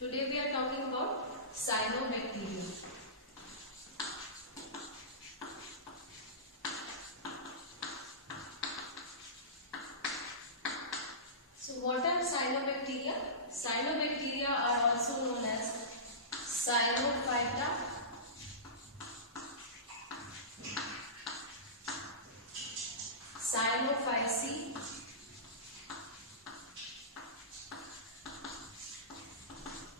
Today we are talking about cyanobacteria. So what are cyanobacteria? Cyanobacteria are also known as cyanophyta, cyanophyceae,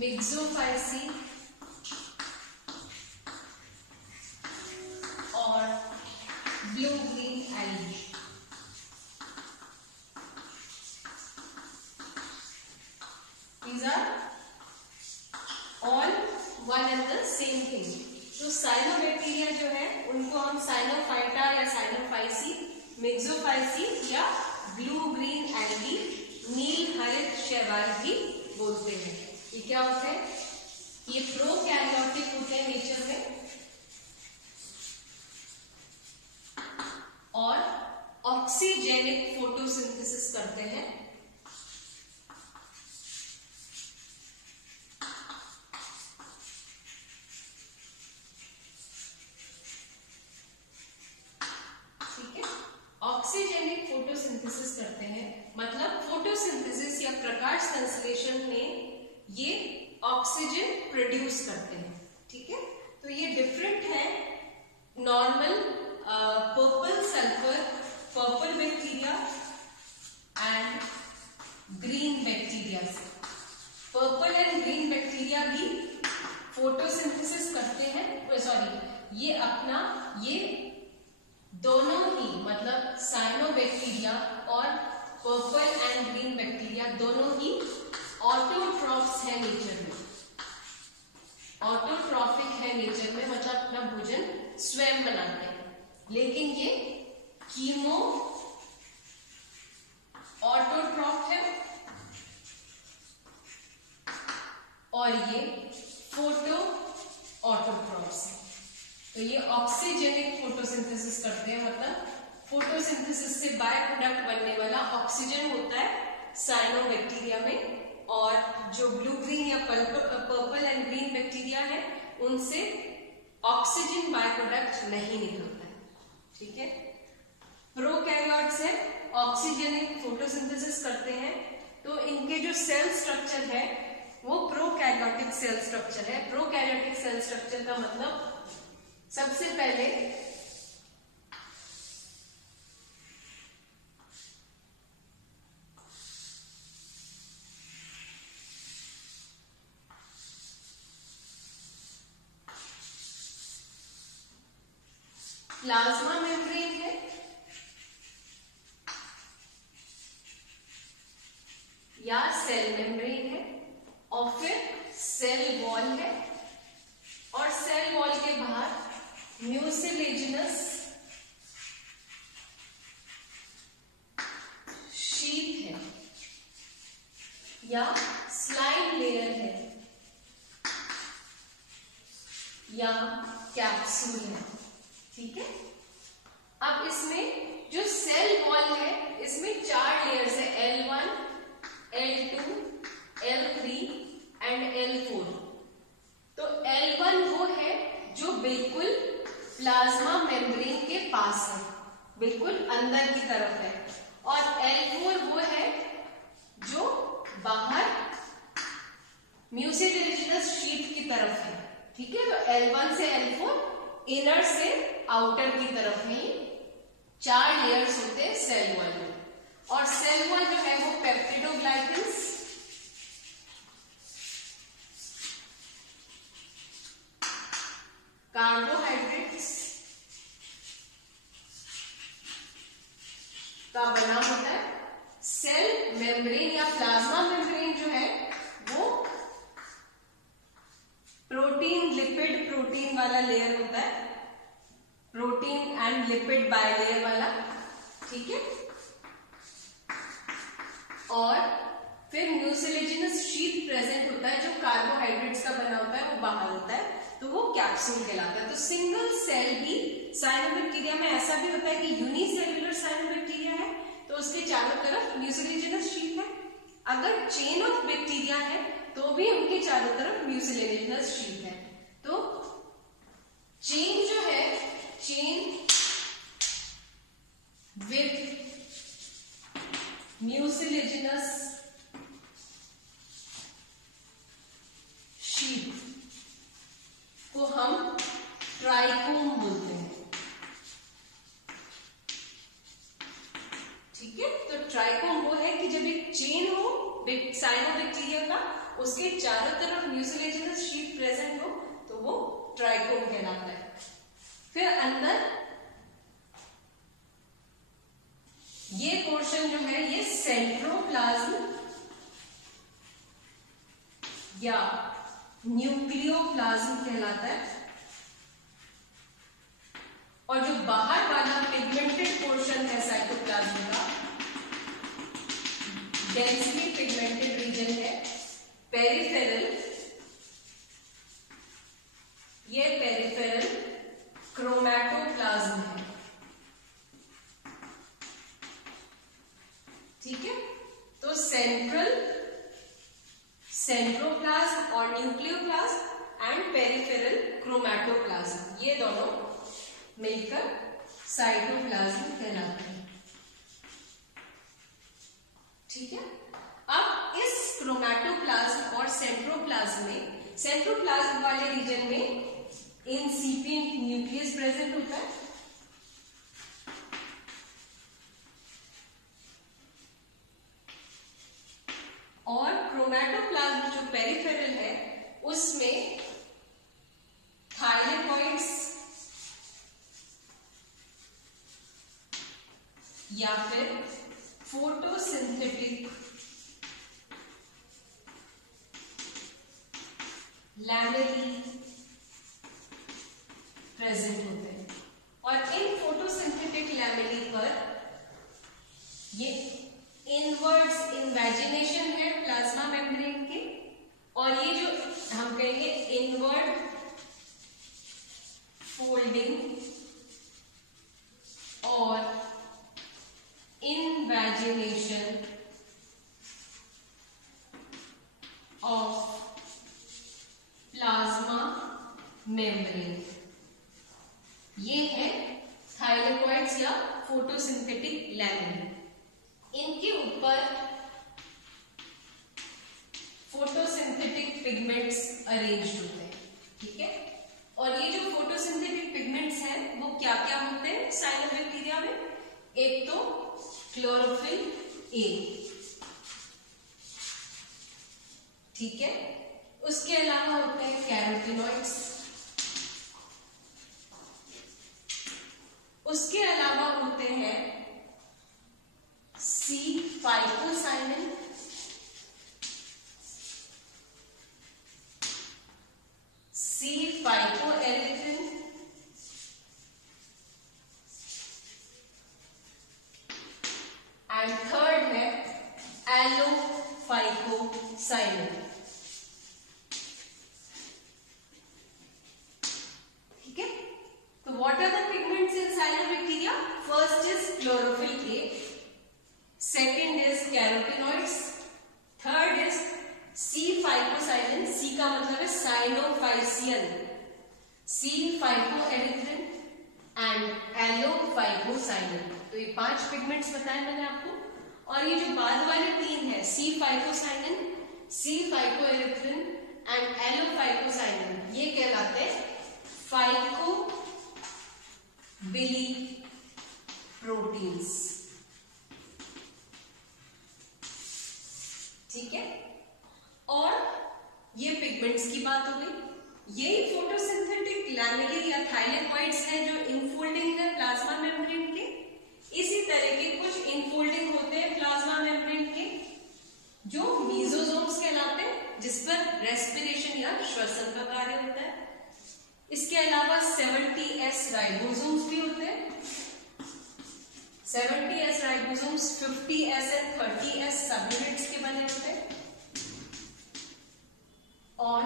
Myxophyceae और blue-green algae. These are all one and the same thing. तो cyanobacteria जो है उनको हम साइनोफाइटा या Cyanophyceae, Myxophyceae या blue green algae, नील हरित शैवाल भी बोलते हैं. ये क्या होते हैं? ये प्रोकैरियोटिक होते हैं नेचर में और ऑक्सीजेनिक फोटोसिंथेसिस करते हैं. ठीक है, ऑक्सीजेनिक फोटोसिंथेसिस करते हैं मतलब फोटोसिंथेसिस या प्रकाश संश्लेषण में ये ऑक्सीजन प्रोड्यूस करते हैं. ठीक है, तो ये डिफरेंट है normal purple sulphur, purple bacteria and green bacteria से. पर्पल एंड ग्रीन बैक्टीरिया भी फोटोसिंथेसिस करते हैं. ये दोनों ही मतलब साइनोबैक्टीरिया और पर्पल एंड ग्रीन बैक्टीरिया दोनों ही ऑटोट्रॉफ्स है नेचर में. ऑटोट्रॉफिक है नेचर में मतलब अपना भोजन स्वयं बनाते हैं. लेकिन ये कीमो ऑटोट्रॉफ है और ये फोटो ऑटोट्रॉफ्स है. तो ये ऑक्सीजेनिक फोटोसिंथेसिस करते हैं मतलब फोटोसिंथेसिस से बाय प्रोडक्ट बनने वाला ऑक्सीजन होता है साइनोबैक्टीरिया में, और जो ब्लू ग्रीन या पर्पल एंड ग्रीन बैक्टीरिया है उनसे ऑक्सीजन बाय प्रोडक्ट नहीं निकलता है. ठीक है, प्रोकैरियोट्स है ऑक्सीजेनिक फोटोसिंथेसिस करते हैं. तो इनके जो सेल स्ट्रक्चर है वो प्रोकैरियोटिक सेल स्ट्रक्चर है. प्रोकैरियोटिक सेल स्ट्रक्चर का मतलब सबसे पहले प्लाज्मा मेम्ब्रेन है, या सेल मेम्ब्रेन है, और फिर सेल वॉल है, और सेल वॉल के बाहर म्यूसिलेजिनस शीट है या स्लाइम लेयर है या कैप्सूल है. ठीक है, अब इसमें जो सेल वॉल है इसमें 4 लेयर्स है, L1, L2, L3 and L4. तो L1 वो है जो बिल्कुल प्लाज्मा मेम्ब्रेन के पास है, बिल्कुल अंदर की तरफ है, और L4 वो है जो बाहर म्यूसिलेजिनस शीट की तरफ है. ठीक है, तो L1 से L4 इनर से आउटर की तरफ में 4 लेयर्स होते हैं सेल वॉल में. और सेल वॉल जो है वो पेप्टिडोग्लाइकन्स, कार्बोहाइड्रेट्स का बना होता है. सेल मेम्ब्रेन या प्लाज्मा मेम्ब्रेन जो है वो प्रोटीन लिपिड प्रोटीन वाला लेयर होता है, प्रोटीन एंड लिपिड बाइलेयर वाला. ठीक है, और फिर म्यूसिलेजिनस शीट प्रेजेंट होता है जो कार्बोहाइड्रेट्स का बना होता है, वो बाहर होता है, तो वो कैप्सूल कहलाता है. तो सिंगल सेल भी साइनोबैक्टीरिया में ऐसा भी होता है कि यूनिसेल्युलर साइनोबैक्टीरिया है तो उसके चारों तरफ म्यूसिलेजिनस शीट है. अगर चेन ऑफ बैक्टीरिया है तो भी उनके चारों तरफ म्यूसिलेजिनस शीट है। तो चेन जो है, चेन विथ म्यूसिलेजिनस शीट को हम ट्राइकोम बोलते हैं। ठीक है, तो ट्राइकोम वो है कि जब एक चेन हो साइनोबैक्टीरिया का, उसके चारों तरफ म्यूसिलेजिनस शीट प्रेजेंट हो, तो वो ट्राइकोम कहलाता है। फिर अंदर ये पोर्शन जो है ये सेंट्रोप्लाज्म या न्यूक्लियोप्लाज्म कहलाता है। और जो बाहर वाला पिगमेंटेड पोर्शन है साइटोप्लाज्म का, डेंसली पिगमेंटेड रीजन है पेरिफेरल, ये पेरिफेरल क्रोमैटोप्लाज्म है। ठीक है, तो सेंट्रोप्लाज्म और न्यूक्लियोप्लाज्म एंड पेरिफेरल क्रोमैटोप्लाज्म, ये दोनों मिलकर साइटोप्लाज्म कहलाते हैं। ठीक है, अब इस क्रोमैटोप्लाज्म और सेंट्रोप्लाज्म में, सेंट्रोप्लाज्म वाले रीजन में इंसिपिएंट न्यूक्लियस प्रेजेंट होता है, और क्रोमैटोप्लाज्म जो पेरिफेरल है उसमें थाइलेकोइड्स या फिर फोटोसिंथेटिक लैमेली प्रेजेंट होते हैं। और इन फोटोसिंथेटिक लैमेली पर ये इनवर्ड्स इन्वेजिनेशन है प्लाज्मा मेम्ब्रेन के, और ये जो हम कहेंगे इनवर्ड फोल्डिंग और इन्वेजिनेशन ऑफ प्लाज्मा मेम्ब्रेन, ये है थाइलेकोइड्स या फोटोसिंथेटिक लैमेली। इनके ऊपर फोटोसिंथेटिक पिगमेंट्स अरेंज्ड होते हैं। ठीक है, और ये जो फोटोसिंथेटिक पिगमेंट्स हैं वो क्या क्या होते हैं साइनोबैक्टीरिया में? एक तो क्लोरोफिल ए, ठीक है, उसके अलावा होते हैं कैरोटीनॉइड्स, उसके अलावा होते हैं C phycocyanin, C phycoerythrin, and third है एलोफाइकोसाइनिन। ठीक है, तो what are the pigments in cyanobacteria? First is chlorophyll A, second is carotenoids, third is C phycocyanin, C का मतलब है cyanophycean, C phycoerythrin and allophycocyanin. तो ये 5 पिगमेंट्स बताए मैंने आपको। और ये जो बाद वाले 3 है सी फाइकोसाइनिन, सी फाइकोएरिथ्रिन एंड एलोफाइकोसाइनिन, ये कहलाते हैं फाइकोबिली प्रोटीन्स। ठीक है, और ये पिगमेंट्स की बात हो गई। यही फोटोसिंथेटिक लैमेली या थाइलेकोइड्स हैं जो इनफोल्डिंग है प्लाज्मा मेम्ब्रेन के। इसी तरह के कुछ इनफोल्डिंग होते हैं प्लाज्मा मेम्ब्रेन के जो मीजोजोम्स कहलाते हैं, जिस पर रेस्पिरेशन या श्वसन का कार्य होता है। इसके अलावा 70S राइबोसोम्स भी होते हैं। 70S ribosomes 50S and 30S subunits के बने होते हैं, और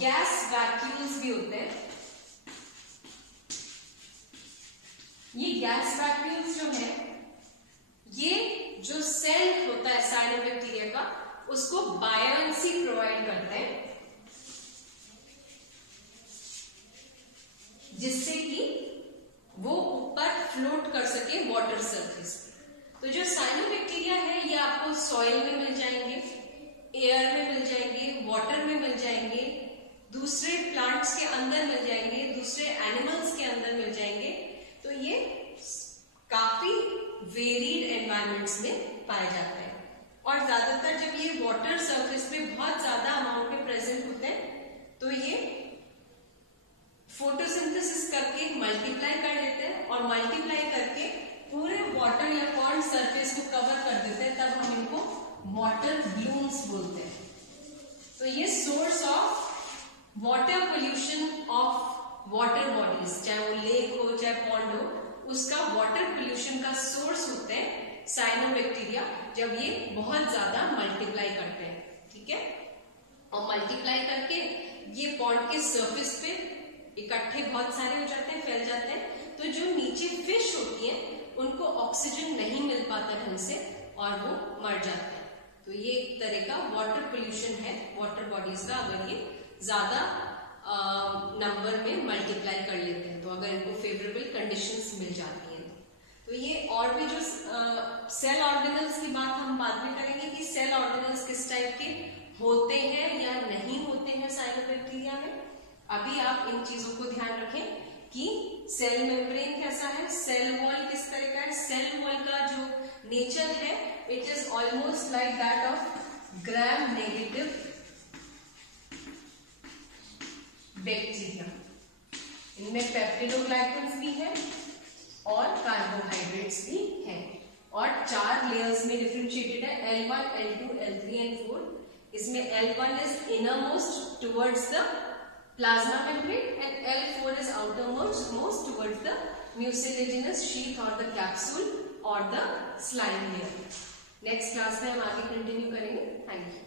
गैस वैक्यूल्स भी होते हैं। ये गैस वैक्यूल्स जो है, ये जो सेल होता है साइनोबैक्टीरिया का, उसको बायोएंसी प्रोवाइड करते हैं, जिससे कि वो ऊपर फ्लोट कर सके वाटर सरफेस पे। तो जो साइनोबैक्टीरिया है ये आपको सॉइल में मिल जाएंगे, एयर में मिल जाएंगे, वाटर में मिल जाएंगे, दूसरे प्लांट्स के अंदर मिल जाएंगे, दूसरे एनिमल्स के अंदर मिल जाएंगे। तो ये काफी वेरीड एनवायरमेंट्स में पाए जाते हैं और ज्यादातर जब ये वाटर सरफेस पे बहुत ज्यादा अमाउंट में प्रेजेंट होते हैं तो ये फोटोसिंथेसिस करके मल्टीप्लाई कर लेते हैं और मल्टीप्लाई करके पूरे वाटर या पॉन्ड सरफेस को कवर कर देते हैं, तब हम इनको वाटर ब्लूम्स बोलते हैं। तो ये source of water pollution of water bodies, चाहे वो लेक हो चाहे पॉन्ड हो, उसका वाटर पोल्यूशन का सोर्स होते हैं साइनोबैक्टीरिया, जब ये बहुत ज्यादा मल्टीप्लाई करते हैं। ठीक है, और मल्टीप्लाई करके ये पॉन्ड के सरफेस पे इकट्ठे बहुत सारे हो जाते हैं, फैल जाते हैं। तो जो नीचे फिश होती हैं उनको ऑक्सीजन नहीं मिल पाता ढंग से और वो मर जाते हैं। तो ये एक तरह का वाटर पोल्यूशन है वाटर बॉडीज का, अगर ये ज्यादा नंबर में मल्टीप्लाई कर लेते हैं, तो अगर इनको फेवरेबल कंडीशंस मिल जाती हैं। तो ये और भी जो सेल ऑर्गेनल्स की बात हम बाद में करेंगे कि सेल ऑर्गेनल्स किस टाइप के होते हैं या नहीं होते हैं साइनोबैक्टीरिया में। अभी आप इन चीजों को ध्यान रखें कि सेल मेम्ब्रेन कैसा है, सेल वॉल किस तरह का है। सेल वॉल का जो नेचर है it is almost like that of gram negative bacteria. इनमें पेप्टिडोग्लाइकन्स भी है और कार्बोहाइड्रेट्स भी हैं और 4 लेयर्स में डिफरेंशिएटेड है, L1, L2, L3 एंड 4। इसमें L1 is innermost towards the plasma membrane and L4 is outermost towards the mucilaginous sheath or the capsule or the slime layer. Next class में हम आगे continue करेंगे। Thank you.